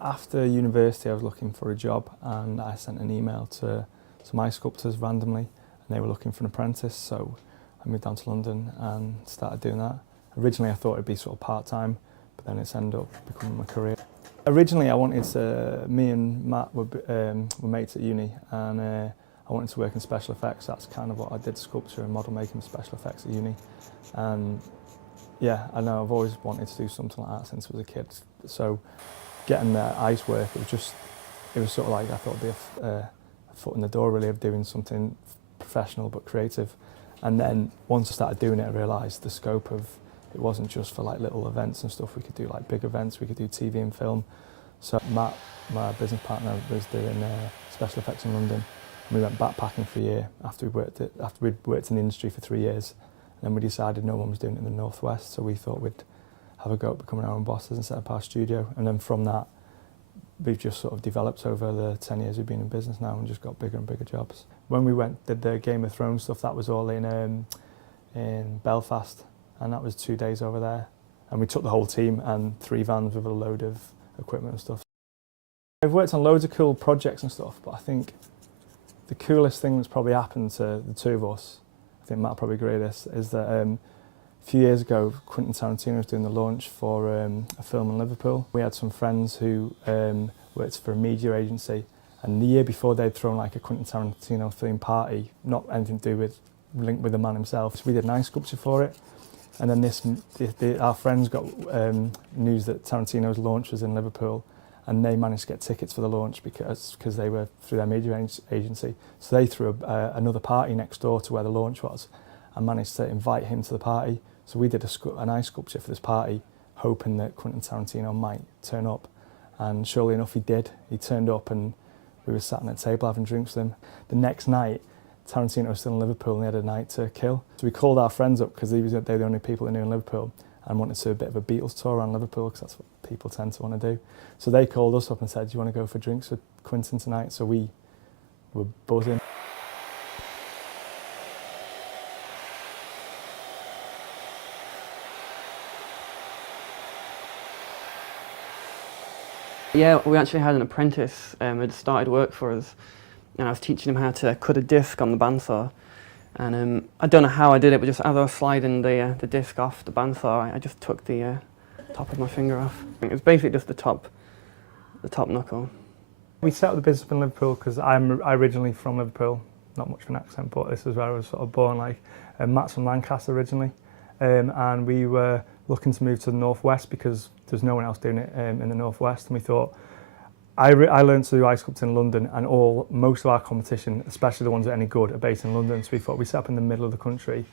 After university I was looking for a job and I sent an email to my sculptors randomly and they were looking for an apprentice, so I moved down to London and started doing that. Originally I thought it'd be sort of part-time, but then it's ended up becoming my career. Originally I wanted to, me and Matt were mates at uni, and I wanted to work in special effects. That's kind of what I did, sculpture and model making, special effects at uni. And yeah, I know I've always wanted to do something like that since I was a kid. So getting the ice work, it was sort of like I thought it'd be a foot in the door really of doing something professional but creative. And then once I started doing it, I realised the scope of it wasn't just for like little events and stuff. We could do like big events, we could do TV and film. So Matt, my business partner, was doing special effects in London. We went backpacking for a year after we'd worked in the industry for 3 years. And then we decided no one was doing it in the Northwest, so we thought we'd have a go at becoming our own bosses and set up our studio. And then from that, we've just sort of developed over the 10 years we've been in business now and just got bigger and bigger jobs. When we did the Game of Thrones stuff, that was all in Belfast, and that was 2 days over there. And we took the whole team and 3 vans with a load of equipment and stuff. I've worked on loads of cool projects and stuff, but I think the coolest thing that's probably happened to the two of us, I think Matt will probably agree with this, is that a few years ago Quentin Tarantino was doing the launch for a film in Liverpool. We had some friends who worked for a media agency, and the year before they'd thrown like a Quentin Tarantino themed party, not anything to do with linked with the man himself. So we did an ice sculpture for it, and then our friends got news that Tarantino's launch was in Liverpool, and they managed to get tickets for the launch because they were through their media agency. So they threw another party next door to where the launch was and managed to invite him to the party. So we did an ice sculpture for this party, hoping that Quentin Tarantino might turn up. And surely enough, he did. He turned up and we were sat at a table having drinks with him. The next night, Tarantino was still in Liverpool and he had a night to kill. So we called our friends up because they were the only people who knew in Liverpool, and wanted to do a bit of a Beatles tour around Liverpool because that's what people tend to want to do. So they called us up and said, do you want to go for drinks with Quentin tonight? So we were buzzing. Yeah, we actually had an apprentice who started work for us, and I was teaching him how to cut a disc on the bandsaw. And I don't know how I did it, but just as I was sliding the disc off the bandsaw, I just took the top of my finger off. It was basically just the top knuckle. We set up the business in Liverpool because I'm originally from Liverpool, not much of an accent, but this is where I was sort of born. Like Matt's from Lancaster originally, and we were looking to move to the Northwest because there's no one else doing it in the Northwest, and we thought, I learned to do ice sculpting in London, and most of our competition, especially the ones that are any good, are based in London. So we thought we set up in the middle of the country,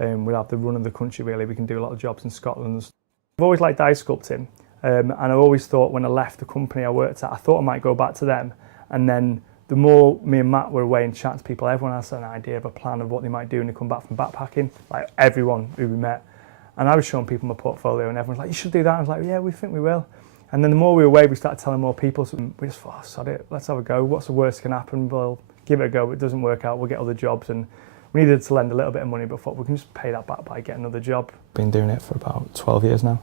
we'd have the run of the country really. We can do a lot of jobs in Scotland. I've always liked ice sculpting, and I always thought when I left the company I worked at, I thought I might go back to them. And then the more me and Matt were away and chatting to people, everyone has an idea of a plan of what they might do when they come back from backpacking, like everyone who we met. And I was showing people my portfolio and everyone's like, you should do that. I was like, yeah, we think we will. And then the more we were away, we started telling more people. So we just thought, oh, sod it, let's have a go. What's the worst that can happen? We'll give it a go. If it doesn't work out, we'll get other jobs. And we needed to lend a little bit of money, but thought we can just pay that back by getting another job. Been doing it for about 12 years now.